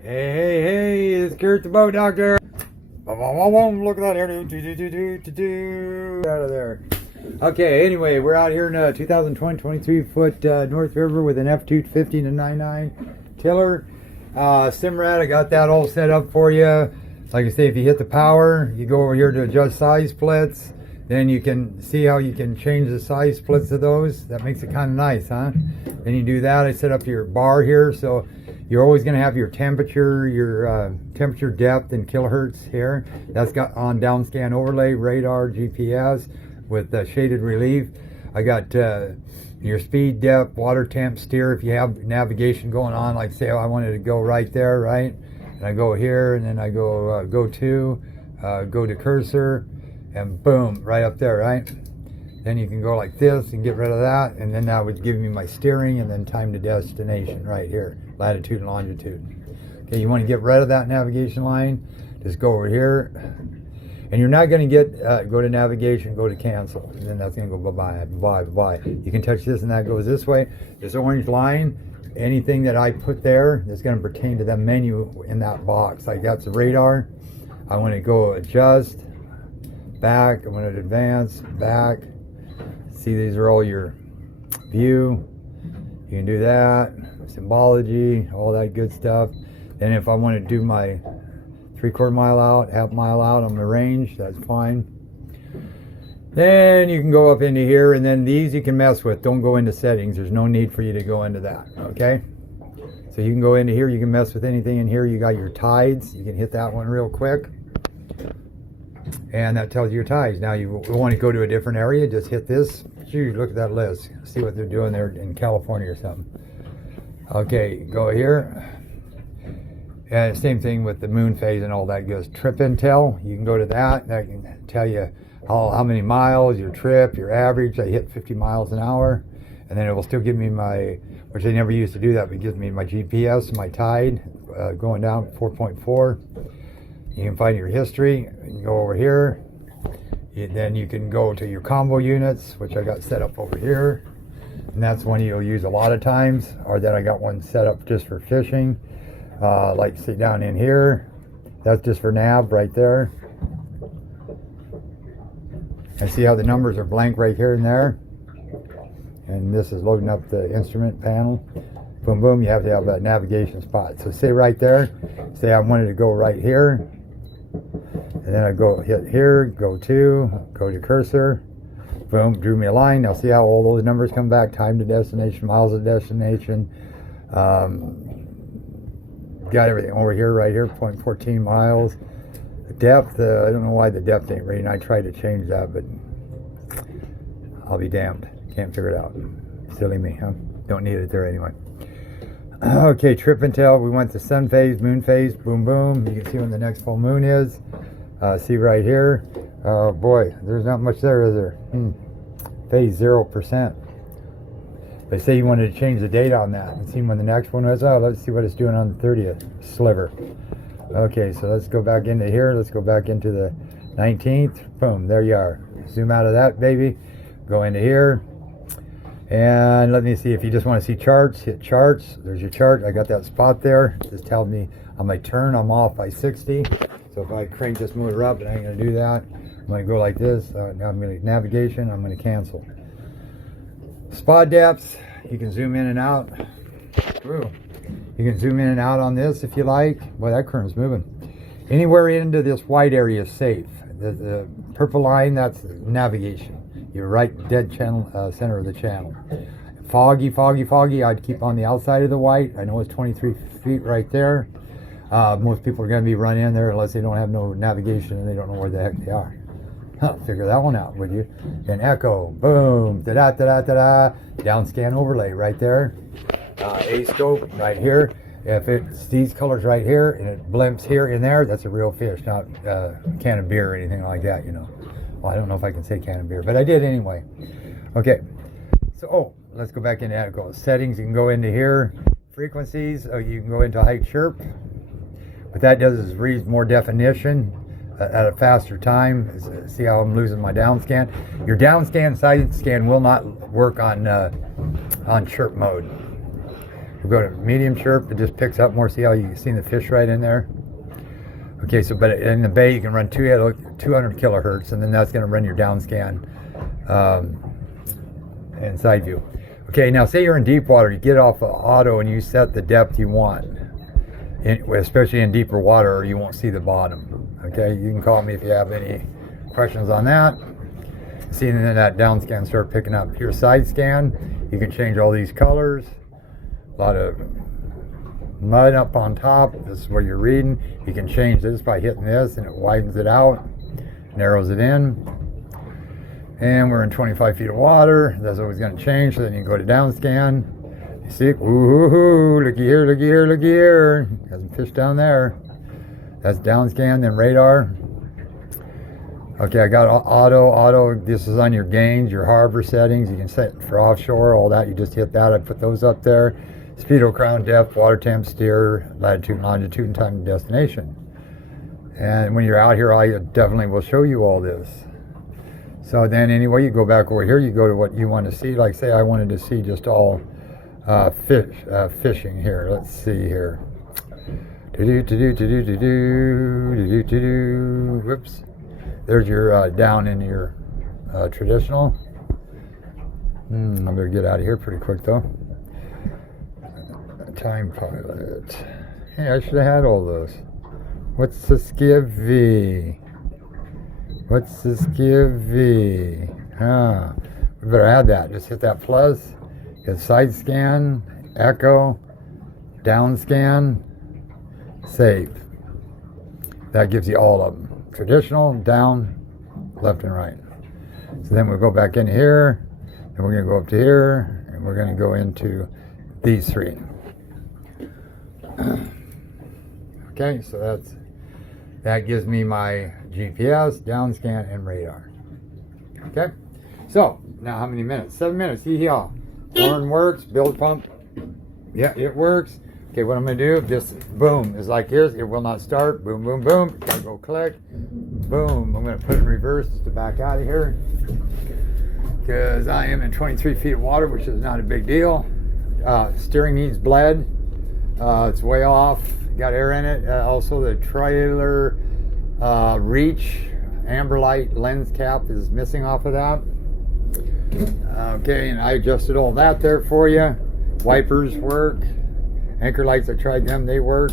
Hey, it's Kurt the Boat Doctor. Look at that hair. Out of there. Okay, anyway, we're out here in a 2020 23-foot North River with an F250 to 99 tiller. Simrad, I got that all set up for you. Like I say, if you hit the power, you go over here to adjust size splits. Then you can see how you can change the size splits of those. That makes it kind of nice, huh? Then you do that. I set up your bar here, so you're always going to have your temperature depth in kilohertz here. That's got on down scan overlay, radar, GPS with shaded relief. I got your speed, depth, water temp, steer. If you have navigation going on, like say I wanted to go right there, right? And I go here, and then I go go to cursor, and boom, right up there, right? Then you can go like this and get rid of that, and then that would give me my steering and then time to destination right here, latitude and longitude. Okay, you want to get rid of that navigation line, just go over here, and you're not going to get go to navigation, go to cancel, and then that's going to go bye-bye. You can touch this and that goes this way. This orange line, anything that I put there is going to pertain to the menu in that box. Like that's the radar. I want to go adjust, back, I want to advance, back. See, these are all your view. You can do that, symbology, all that good stuff. And if I want to do my 3/4 mile out, half mile out on the range, that's fine. Then you can go up into here, and then these you can mess with. Don't go into settings. There's no need for you to go into that, okay? So you can go into here, you can mess with anything in here. You got your tides. You can hit that one real quick. And that tells you your tides. Now you want to go to a different area, just hit this. Gee, look at that list. See what they're doing there in California or something. Okay, go here. And same thing with the moon phase and all that goes. Trip intel, you can go to that. That can tell you how many miles, your trip, your average. I hit 50 miles an hour. And then it will still give me my, which I never used to do that, but it gives me my GPS, my tide, going down 4.4. You can find your history. You can go over here. Then you can go to your combo units, which I got set up over here. And that's one you'll use a lot of times. Or then I got one set up just for fishing. Like see down in here. That's just for nav right there. And see how the numbers are blank right here and there. And this is loading up the instrument panel. Boom, boom, you have to have a navigation spot. So say right there, say I wanted to go right here. And then I go hit here, go to cursor, boom, drew me a line. Now see how all those numbers come back, time to destination, miles to destination. Got everything over here, right here, 0.14 miles. Depth, I don't know why the depth ain't reading. I tried to change that, but I'll be damned. Can't figure it out. Silly me, huh? Don't need it there anyway. Okay, trip intel. We went to sun phase, moon phase, boom, boom. You can see when the next full moon is. See right here. Oh boy, there's not much there, is there? Phase 0%. They say you wanted to change the date on that and see when the next one was. Oh, let's see what it's doing on the 30th sliver. Okay, so let's go back into here. Let's go back into the 19th. Boom, there you are. Zoom out of that, baby. Go into here. And let me see, if you just want to see charts, hit charts. There's your chart. I got that spot there. Just tells me on my turn, I'm off by 60. So if I crank this motor up, and I ain't going to do that. I'm going to go like this. Now I'm going to navigation. I'm going to cancel. Spot depths. You can zoom in and out. Ooh. You can zoom in and out on this if you like. Boy, that current's moving. Anywhere into this white area is safe. The purple line, that's navigation. You're right dead channel, center of the channel. Foggy, foggy, foggy. I'd keep on the outside of the white. I know it's 23 feet right there. Most people are going to be running in there unless they don't have no navigation and they don't know where the heck they are. Huh, figure that one out, would you? Then echo, boom, da-da-da-da-da-da. Down scan overlay right there. A scope right here. If it's these colors right here and it blimps here and there, that's a real fish, not a can of beer or anything like that, you know. Well, I don't know if I can say can of beer, but I did anyway. Okay, so let's go back into echo settings. You can go into here, frequencies. You can go into high chirp. What that does is reads more definition at a faster time. See how I'm losing my down scan? Your down scan, side scan will not work on chirp mode. We'll go to medium chirp. It just picks up more. See how you see the fish right in there? Okay, so but in the bay you can run 200 kilohertz, and then that's going to run your down scan and side view. Okay, now say you're in deep water, you get off of auto and you set the depth you want, especially in deeper water, or you won't see the bottom. Okay, you can call me if you have any questions on that. See, and then that down scan start picking up your side scan. You can change all these colors. A lot of mud up on top. This is where you're reading. You can change this by hitting this, and it widens it out, narrows it in. And we're in 25 feet of water. That's always going to change. So then you go to down scan. You see, ooh, looky here, looky here, looky here. Got some fish down there. That's down scan, then radar. Okay, I got auto. This is on your gains, your harbor settings. You can set for offshore, all that. You just hit that. I put those up there. Speedo, crown, depth, water temp, steer, latitude and longitude, and time and destination. And when you're out here, I definitely will show you all this. So then anyway, you go back over here, you go to what you want to see. Like say I wanted to see just all fishing here. Let's see here. Whoops. There's your down in your traditional. I better get out of here pretty quick though. Time pilot. Hey, I should have had all those. What's the skivvy? What's the skivvy? We better add that. Just hit that plus. Get side scan, echo, down scan, save. That gives you all of them. Traditional, down, left and right. So then we'll go back in here, and we're going to go up to here, and we're going to go into these three. Okay, so that gives me my GPS, down scan, and radar. Okay, so now how many minutes? 7 minutes. Hee-haw. Horn works. Build pump. Yeah, it works. Okay, what I'm going to do, just boom, is like this. It will not start. Boom, boom, boom. Gotta go click. Boom. I'm going to put it in reverse just to back out of here, because I am in 23 feet of water, which is not a big deal. Steering needs bled. It's way off. Got air in it. Also, the trailer reach amber light lens cap is missing off of that. Okay, and I adjusted all that there for you. Wipers work. Anchor lights, I tried them, they work.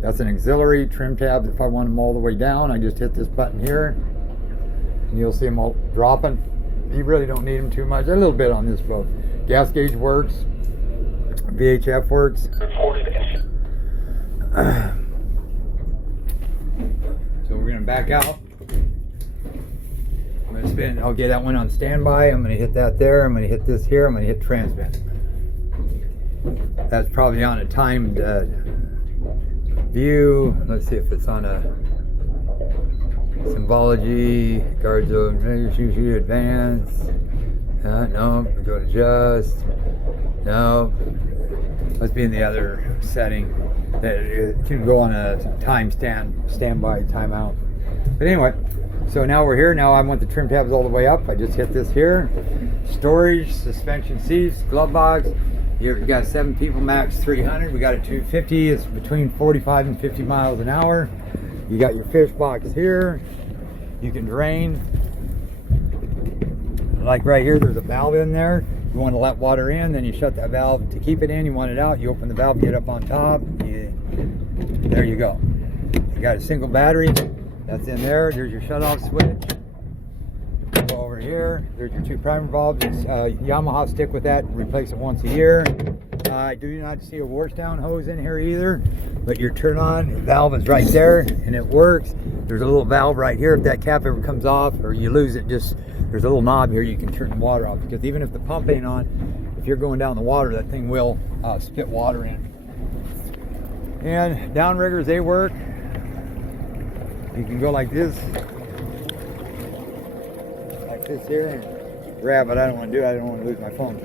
That's an auxiliary. Trim tabs, if I want them all the way down, I just hit this button here, and you'll see them all dropping. You really don't need them too much. A little bit on this boat. Gas gauge works. VHF works. So we're going to back out. I'm going to spin. I'll get that one on standby. I'm going to hit that there. I'm going to hit this here. I'm going to hit transmit. That's probably on a timed view. Let's see if it's on a symbology, guard zone, usually advance. No, we go to just. No, let's be in the other setting. It can go on a standby timeout. But anyway, so now we're here. Now I want the trim tabs all the way up. I just hit this here. Storage, suspension seats, glove box. You've got 7 people, max 300. We got it 250. It's between 45 and 50 miles an hour. You got your fish box here. You can drain. Like right here, there's a valve in there. You want to let water in, then you shut that valve to keep it in. You want it out, you open the valve, get up on top. There you go. You got a single battery. That's in there. There's your shut-off switch. Go over here. There's your 2 primer bulbs. Yamaha stick with that. Replace it once a year. I do not see a washdown hose in here either. But your turn-on valve is right there, and it works. There's a little valve right here. If that cap ever comes off or you lose it, just there's a little knob here you can turn the water off. Because even if the pump ain't on, if you're going down the water, that thing will spit water in. And downriggers, they work. You can go like this. This here and grab it. I don't want to do it. I don't want to lose my phone.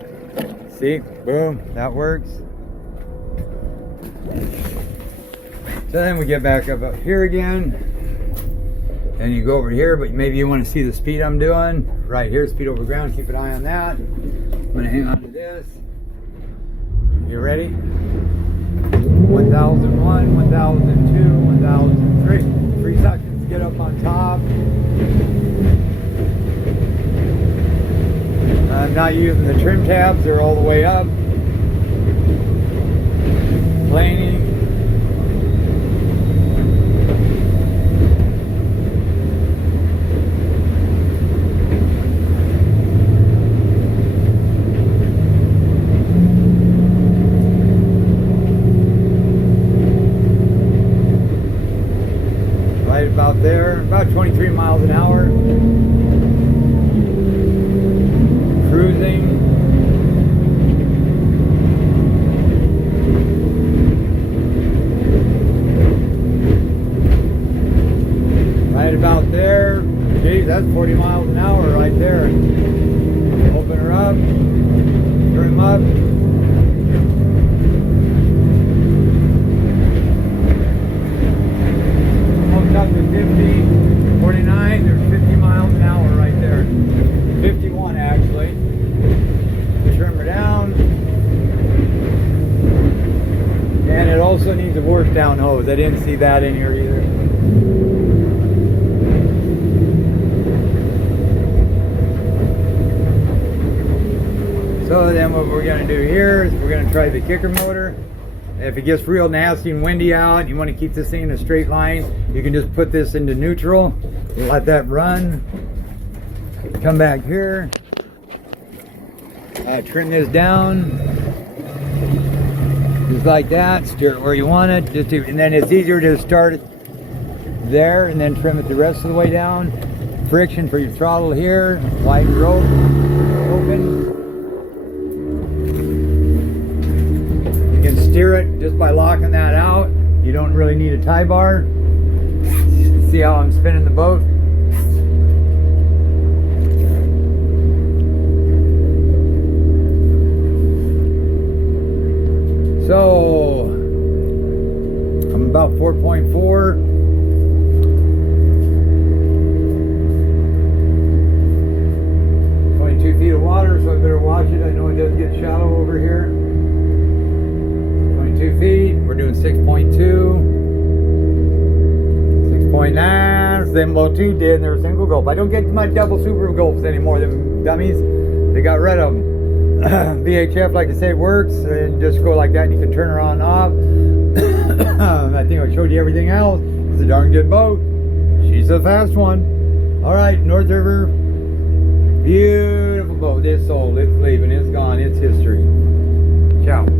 See? Boom. That works. So then we get back up here again. And you go over here, but maybe you want to see the speed I'm doing. Right here, speed over ground. Keep an eye on that. I'm going to hang on to this. You ready? 1001, 1002, 1003. 3 seconds to get up on top. I'm not using the trim tabs, they're all the way up. Planing. Right about there, about 23 miles an hour. Cruising. Right about there. Geez, that's 40 miles an hour right there. Open her up. Trim up. Up to 50, 49, there's 50 miles an hour right there. 51 actually. Trim her down. And it also needs a wash down hose. I didn't see that in here either. So then what we're going to do here is we're going to try the kicker motor. If it gets real nasty and windy out, you want to keep this thing in a straight line, you can just put this into neutral, let that run, come back here, trim this down, just like that, steer it where you want it, and then it's easier to start it there and then trim it the rest of the way down. Friction for your throttle here, wide rope, open. Steer it just by locking that out. You don't really need a tie bar. See how I'm spinning the boat? So I'm about 4.4. Feet of water, so I better watch it. I know it does get shallow over here. 22 feet. We're doing 6.2, 6.9. Symbol 2 did, and they're single gulp. I don't get my double super gulps anymore. Them dummies, they got rid of them. VHF, like I say, works, and just go like that, and you can turn her on and off. I think I showed you everything else. It's a darn good boat. She's a fast one. All right, North River. Beautiful boat. It's sold. It's leaving. It's gone. It's history. Ciao.